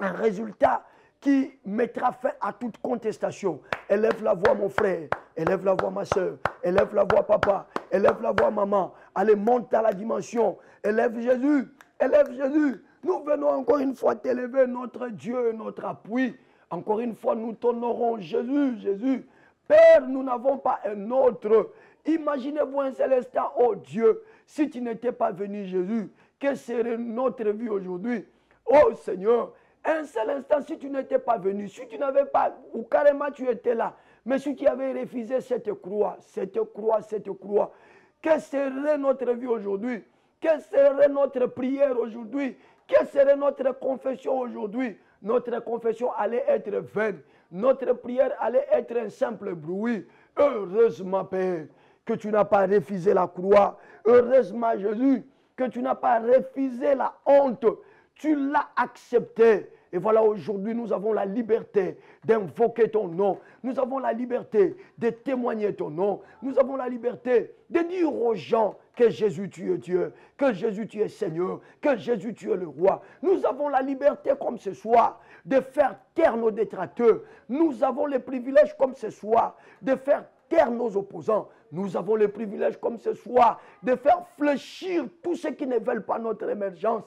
un résultat qui mettra fin à toute contestation. Élève la voix, mon frère. Élève la voix, ma soeur. Élève la voix, papa. Élève la voix, maman. Allez, monte à la dimension. Élève Jésus. Élève Jésus. Nous venons encore une fois t'élever, notre Dieu, notre appui. Encore une fois, nous t'honorons, Jésus, Jésus. Père, nous n'avons pas un autre. Imaginez-vous un seul instant, oh Dieu, si tu n'étais pas venu, Jésus, quelle serait notre vie aujourd'hui? Oh Seigneur, un seul instant, si tu n'étais pas venu, si tu n'avais pas, ou carrément tu étais là, mais si tu avais refusé cette croix, quelle serait notre vie aujourd'hui? Quelle serait notre prière aujourd'hui? Quelle serait notre confession aujourd'hui? Notre confession allait être vaine. Notre prière allait être un simple bruit. Heureusement, Père, que tu n'as pas refusé la croix. Heureusement, Jésus, que tu n'as pas refusé la honte. Tu l'as accepté. Et voilà, aujourd'hui, nous avons la liberté d'invoquer ton nom. Nous avons la liberté de témoigner ton nom. Nous avons la liberté de dire aux gens que Jésus, tu es Dieu, que Jésus, tu es Seigneur, que Jésus, tu es le roi. Nous avons la liberté, comme ce soir, de faire taire nos détracteurs. Nous avons le privilège, comme ce soir, de faire taire nos opposants. Nous avons le privilège, comme ce soir, de faire fléchir tous ceux qui ne veulent pas notre émergence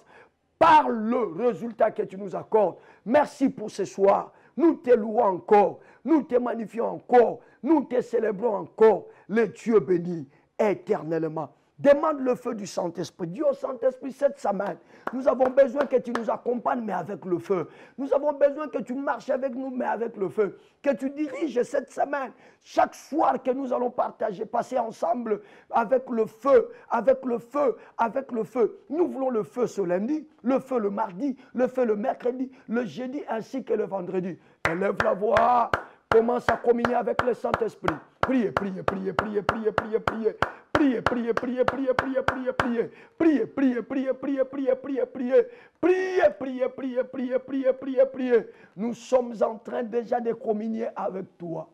par le résultat que tu nous accordes. Merci pour ce soir. Nous te louons encore. Nous te magnifions encore. Nous te célébrons encore. Le Dieu béni éternellement. Demande le feu du Saint-Esprit. Dis au Saint-Esprit cette semaine, nous avons besoin que tu nous accompagnes, mais avec le feu. Nous avons besoin que tu marches avec nous, mais avec le feu. Que tu diriges cette semaine, chaque soir que nous allons partager, passer ensemble avec le feu, avec le feu, avec le feu. Nous voulons le feu ce lundi, le feu le mardi, le feu le mercredi, le jeudi ainsi que le vendredi. Élève la voix, commence à communier avec le Saint-Esprit. Priez, priez, priez, priez, priez, priez, priez. Priez, priez, priez, priez, priez, priez, priez. Priez, priez, priez, priez, priez, priez, priez. Priez, priez, priez, priez, priez, priez, priez. Nous sommes en train déjà de communier avec toi.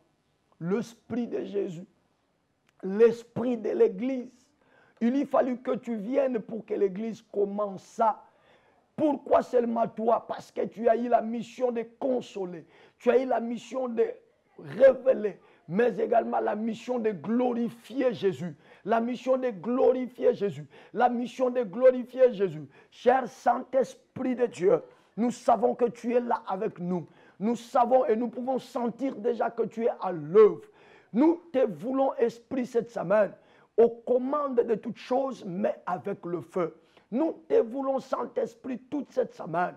L'Esprit de Jésus l'esprit de l'Église. Il y fallu que tu viennes pour que l'Église commence ça. Pourquoi seulement toi? Parce que tu as eu la mission de consoler, tu as eu la mission de révéler, mais également la mission de glorifier Jésus. La mission de glorifier Jésus. La mission de glorifier Jésus. Cher Saint-Esprit de Dieu, nous savons que tu es là avec nous. Nous savons et nous pouvons sentir déjà que tu es à l'œuvre. Nous te voulons, Esprit, cette semaine, aux commandes de toutes choses, mais avec le feu. Nous te voulons, Saint-Esprit, toute cette semaine,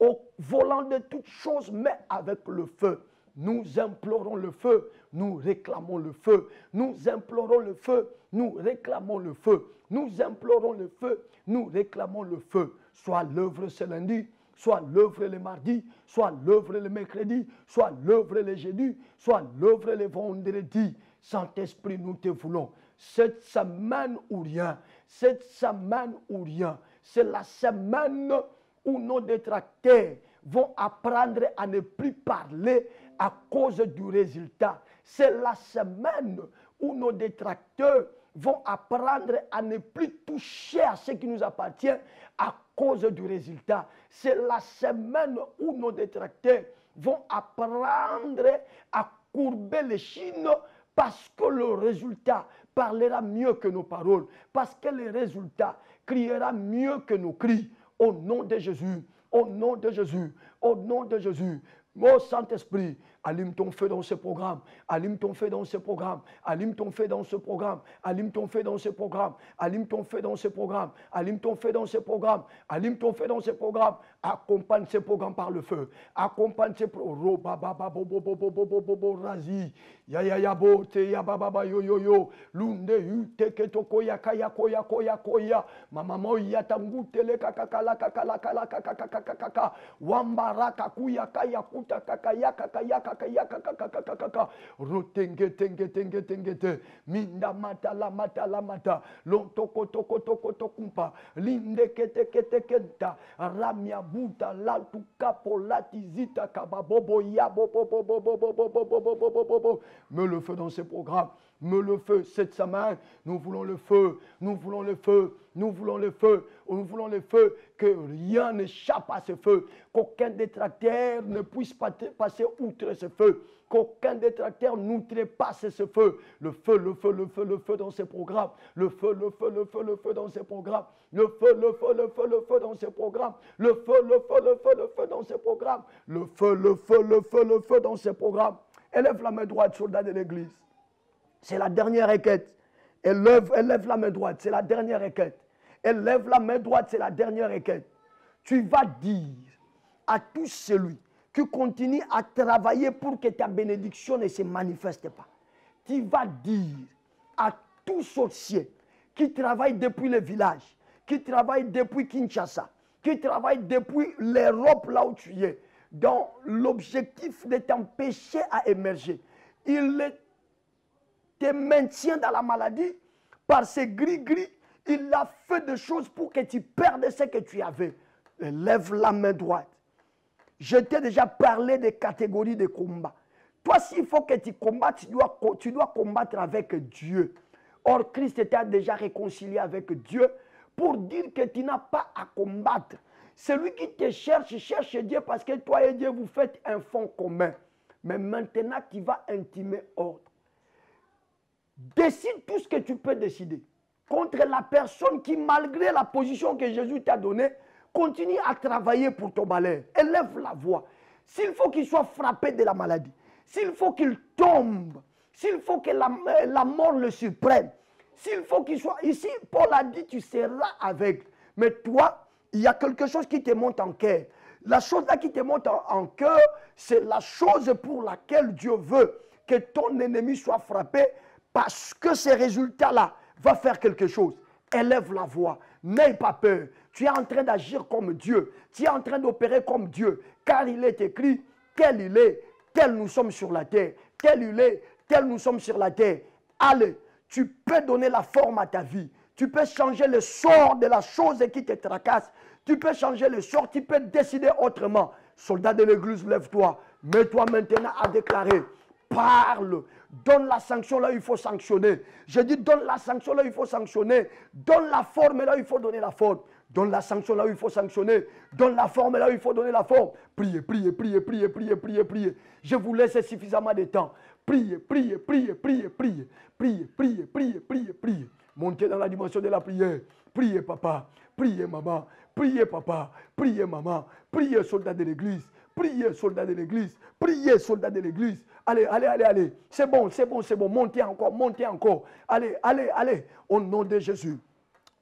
au volant de toutes choses, mais avec le feu. Nous implorons le feu, nous réclamons le feu. Nous implorons le feu, nous réclamons le feu. Nous implorons le feu, nous réclamons le feu. Soit l'œuvre ce lundi, soit l'œuvre le mardi, soit l'œuvre le mercredi, soit l'œuvre le jeudi, soit l'œuvre le vendredi. Saint-Esprit, nous te voulons. Cette semaine ou rien, cette semaine ou rien, c'est la semaine où nos détracteurs vont apprendre à ne plus parler à cause du résultat. C'est la semaine où nos détracteurs vont apprendre à ne plus toucher à ce qui nous appartient à cause du résultat. C'est la semaine où nos détracteurs vont apprendre à courber les chines parce que le résultat parlera mieux que nos paroles, parce que le résultat criera mieux que nos cris. Au nom de Jésus, au nom de Jésus, au nom de Jésus. Mon Saint-Esprit, allume ton feu dans ce programme, allume ton feu dans ce programme, allume ton feu dans ce programme, allume ton feu dans ce programme, allume ton feu dans ce programme, allume ton feu dans ce programme, allume ton feu dans ce programme, accompagne ce programme par le feu, accompagne ce programme, razi, ya ya ya bo te ya baba ba yo yo yo, lunde yu te ke toko ya kaya koya koya koya, mama mo ya tangu tele kakakala kakala kala kakakakakaka, wambara kakuya kaya kuta kakaya kakaya kakaya kakakakakaka, rotenge tenge tenge tenge te, minda mata la mata, lontoko toko toko tokumpa, linde kete kete kenta, ramia buta la tukapo latizita kababobo ya bobo bobo bobo bobo bobo bobo. Mets le feu dans ces programmes. Mets le feu cette semaine. Nous voulons le feu. Nous voulons le feu. Nous voulons le feu. Nous voulons le feu. Que rien n'échappe à ce feu. Qu'aucun détracteur ne puisse passer outre ce feu. Qu'aucun détracteur n'outrepasse ce feu. Le feu, le feu, le feu, le feu dans ces programmes. Le feu, le feu, le feu, le feu dans ces programmes. Le feu, le feu, le feu, le feu dans ces programmes. Le feu, le feu, le feu, le feu dans ces programmes. Le feu, le feu, le feu, le feu dans ces programmes. Élève la main droite, soldat de l'église. C'est la dernière requête. Élève la main droite, c'est la dernière requête. Élève la main droite, c'est la dernière requête. Tu vas dire à tout celui qui continue à travailler pour que ta bénédiction ne se manifeste pas. Tu vas dire à tout sorcier qui travaille depuis le village, qui travaille depuis Kinshasa, qui travaille depuis l'Europe là où tu es, dans l'objectif de t'empêcher à émerger. Il te maintient dans la maladie par ses gris-gris. Il a fait des choses pour que tu perdes ce que tu avais. Lève la main droite. Je t'ai déjà parlé des catégories de combat. Toi, s'il faut que tu combattes, tu dois combattre avec Dieu. Or, Christ t'a déjà réconcilié avec Dieu pour dire que tu n'as pas à combattre. Celui qui te cherche, cherche Dieu parce que toi et Dieu, vous faites un fond commun. Mais maintenant, tu vas intimer ordre. Décide tout ce que tu peux décider contre la personne qui, malgré la position que Jésus t'a donnée, continue à travailler pour ton malheur. Élève la voix. S'il faut qu'il soit frappé de la maladie, s'il faut qu'il tombe, s'il faut que la mort le surprenne, s'il faut qu'il soit ici, Paul a dit, tu seras aveugle. Mais toi, il y a quelque chose qui te monte en cœur. La chose là qui te monte en cœur, c'est la chose pour laquelle Dieu veut que ton ennemi soit frappé, parce que ce résultat-là va faire quelque chose. Élève la voix, n'aie pas peur. Tu es en train d'agir comme Dieu. Tu es en train d'opérer comme Dieu. Car il est écrit, tel il est, tel nous sommes sur la terre. Tel il est, tel nous sommes sur la terre. Allez, tu peux donner la forme à ta vie. Tu peux changer le sort de la chose qui te tracasse. Tu peux changer le sort, tu peux décider autrement. Soldat de l'église, lève-toi. Mets-toi maintenant à déclarer. parle. Donne la sanction là où il faut sanctionner. Je dis donne la sanction là où il faut sanctionner. Donne la forme là où il faut donner la forme. Donne la sanction là où il faut sanctionner. Donne la forme là où il faut donner la forme. Priez, priez, priez, priez, priez, priez, priez. Je vous laisse suffisamment de temps. Priez, priez, priez, priez, priez. Priez, priez, priez, priez, priez. Montez dans la dimension de la prière. Priez papa, priez maman, priez papa, priez maman, priez soldats de l'église. Priez, soldats de l'église. Priez, soldats de l'église. Allez, allez, allez, allez. C'est bon, c'est bon, c'est bon. Montez encore, montez encore. Allez, allez, allez. Au nom de Jésus.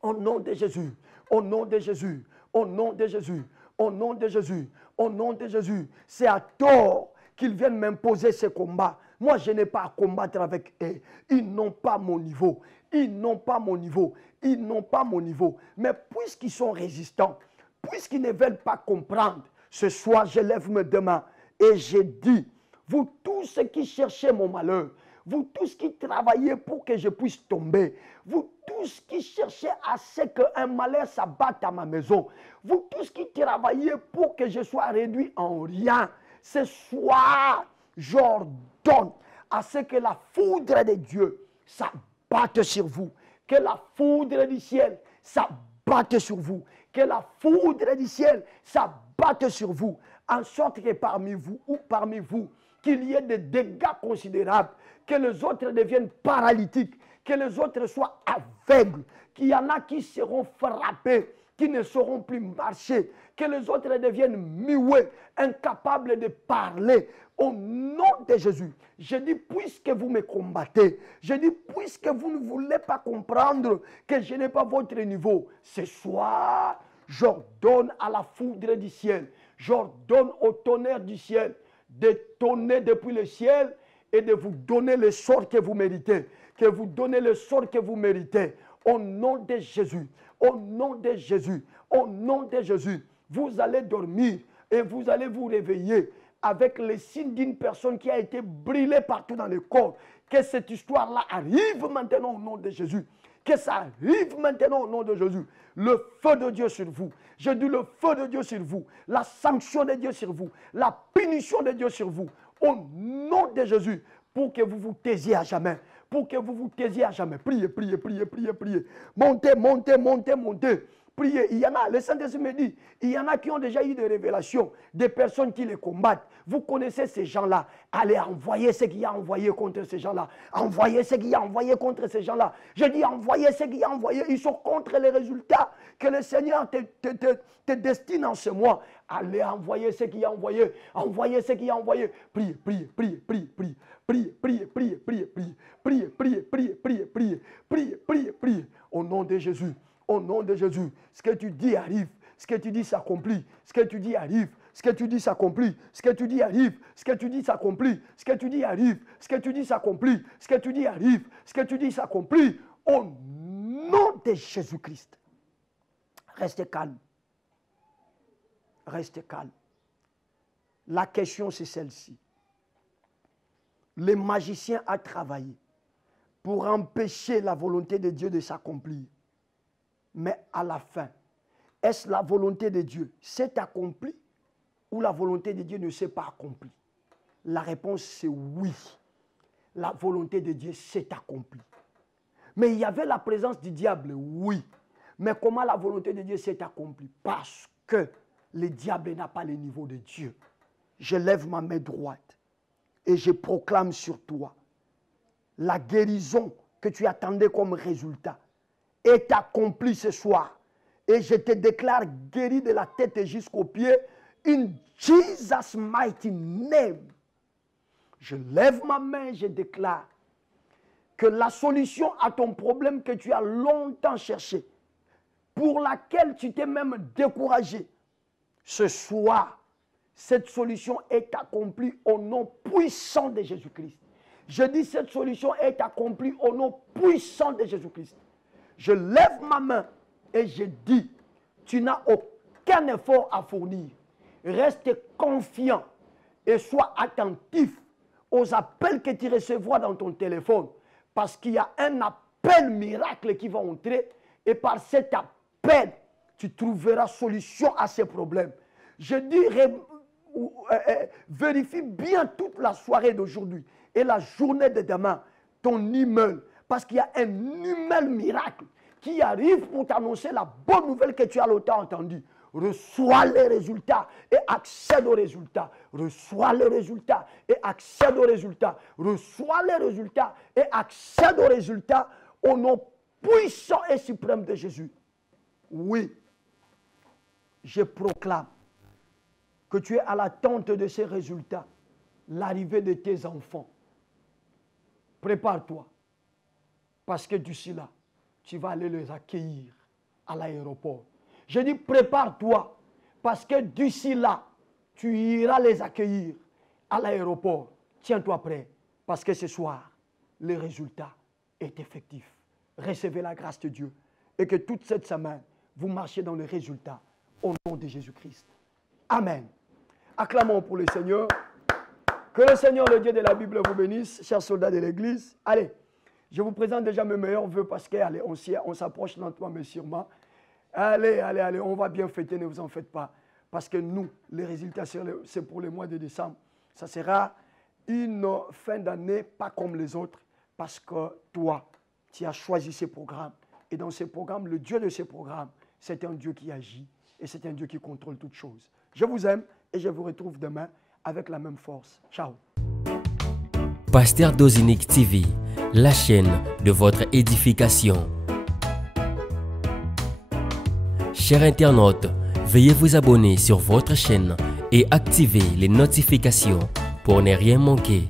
Au nom de Jésus. Au nom de Jésus. Au nom de Jésus. Au nom de Jésus. Au nom de Jésus. C'est à tort qu'ils viennent m'imposer ces combats. Moi, je n'ai pas à combattre avec eux. Ils n'ont pas mon niveau. Ils n'ont pas mon niveau. Ils n'ont pas mon niveau. Mais puisqu'ils sont résistants, puisqu'ils ne veulent pas comprendre, ce soir, je lève mes deux mains et je dis, vous tous qui cherchez mon malheur, vous tous qui travaillez pour que je puisse tomber, vous tous qui cherchez à ce qu'un malheur s'abatte à ma maison, vous tous qui travaillez pour que je sois réduit en rien, ce soir, j'ordonne à ce que la foudre de Dieu s'abatte sur vous, que la foudre du ciel s'abatte sur vous, que la foudre du ciel s'abatte sur vous, en sorte que parmi vous, qu'il y ait des dégâts considérables, que les autres deviennent paralytiques, que les autres soient aveugles, qu'il y en a qui seront frappés, qui ne sauront plus marcher, que les autres deviennent muets, incapables de parler. Au nom de Jésus, je dis, puisque vous me combattez, je dis, puisque vous ne voulez pas comprendre que je n'ai pas votre niveau, ce soir, j'ordonne à la foudre du ciel, j'ordonne au tonnerre du ciel de tonner depuis le ciel et de vous donner le sort que vous méritez, que vous donnez le sort que vous méritez. Au nom de Jésus, au nom de Jésus, au nom de Jésus, vous allez dormir et vous allez vous réveiller avec les signes d'une personne qui a été brûlée partout dans le corps. Que cette histoire-là arrive maintenant au nom de Jésus. Que ça arrive maintenant au nom de Jésus. Le feu de Dieu sur vous. Je dis le feu de Dieu sur vous. La sanction de Dieu sur vous. La punition de Dieu sur vous. Au nom de Jésus. Pour que vous vous taisiez à jamais. Pour que vous vous taisiez à jamais. Priez, priez, priez, priez, priez. Montez, montez, montez, montez. Priez. Il y en a, le Saint-Esprit me dit, il y en a qui ont déjà eu des révélations, des personnes qui les combattent. Vous connaissez ces gens-là. Allez, envoyez ce qu'il y a envoyé contre ces gens-là. Envoyez ce qu'il y a envoyé contre ces gens-là. Je dis, envoyez ce qu'il y a envoyé. Ils sont contre les résultats que le Seigneur te destine en ce mois. Allez, envoyez ce qu'il y a envoyé. Envoyez ce qu'il y a envoyé. Priez, priez, priez, priez, priez. Priez, priez, priez, priez, priez. Priez, priez, priez, priez, priez. Priez, priez, priez. Au nom de Jésus. Au nom de Jésus, ce que tu dis arrive, ce que tu dis s'accomplit, ce que tu dis arrive, ce que tu dis s'accomplit, ce que tu dis arrive, ce que tu dis s'accomplit, ce que tu dis arrive, ce que tu dis s'accomplit, ce que tu dis arrive, ce que tu dis s'accomplit, au nom de Jésus-Christ. Restez calme. Restez calme. La question c'est celle-ci. Le magicien a travaillé pour empêcher la volonté de Dieu de s'accomplir. Mais à la fin, est-ce la volonté de Dieu s'est accomplie ou la volonté de Dieu ne s'est pas accomplie? La réponse c'est oui. La volonté de Dieu s'est accomplie. Mais il y avait la présence du diable, oui. Mais comment la volonté de Dieu s'est accomplie? Parce que le diable n'a pas le niveau de Dieu. Je lève ma main droite et je proclame sur toi la guérison que tu attendais comme résultat est accompli ce soir. Et je te déclare guéri de la tête jusqu'aux pieds. In Jesus' mighty name. Je lève ma main et je déclare que la solution à ton problème que tu as longtemps cherché, pour laquelle tu t'es même découragé, ce soir, cette solution est accomplie au nom puissant de Jésus-Christ. Je dis cette solution est accomplie au nom puissant de Jésus-Christ. Je lève ma main et je dis, tu n'as aucun effort à fournir. Reste confiant et sois attentif aux appels que tu recevras dans ton téléphone. Parce qu'il y a un appel miracle qui va entrer et par cet appel, tu trouveras solution à ces problèmes. Je dis, vérifie bien toute la soirée d'aujourd'hui. Et la journée de demain, ton immeuble, parce qu'il y a un immeuble miracle qui arrive pour t'annoncer la bonne nouvelle que tu as longtemps entendue. Reçois les résultats et accède aux résultats. Reçois les résultats et accède aux résultats. Reçois les résultats et accède aux résultats au nom puissant et suprême de Jésus. Oui, je proclame que tu es à l'attente de ces résultats, l'arrivée de tes enfants. Prépare-toi, parce que d'ici là, tu vas aller les accueillir à l'aéroport. Je dis prépare-toi, parce que d'ici là, tu iras les accueillir à l'aéroport. Tiens-toi prêt, parce que ce soir, le résultat est effectif. Recevez la grâce de Dieu et que toute cette semaine, vous marchiez dans le résultat au nom de Jésus-Christ. Amen. Acclamons pour le Seigneur. Que le Seigneur, le Dieu de la Bible, vous bénisse, chers soldats de l'Église. Allez, je vous présente déjà mes meilleurs vœux parce qu'on s'approche lentement mais sûrement. Allez, on va bien fêter, ne vous en faites pas. Parce que nous, les résultats, c'est pour le mois de décembre. Ça sera une fin d'année pas comme les autres parce que toi, tu as choisi ces programmes. Et dans ces programmes, le Dieu de ces programmes, c'est un Dieu qui agit et c'est un Dieu qui contrôle toutes choses. Je vous aime et je vous retrouve demain avec la même force. Ciao. Pasteur Dozinique TV, la chaîne de votre édification. Chers internautes, veuillez vous abonner sur votre chaîne et activer les notifications pour ne rien manquer.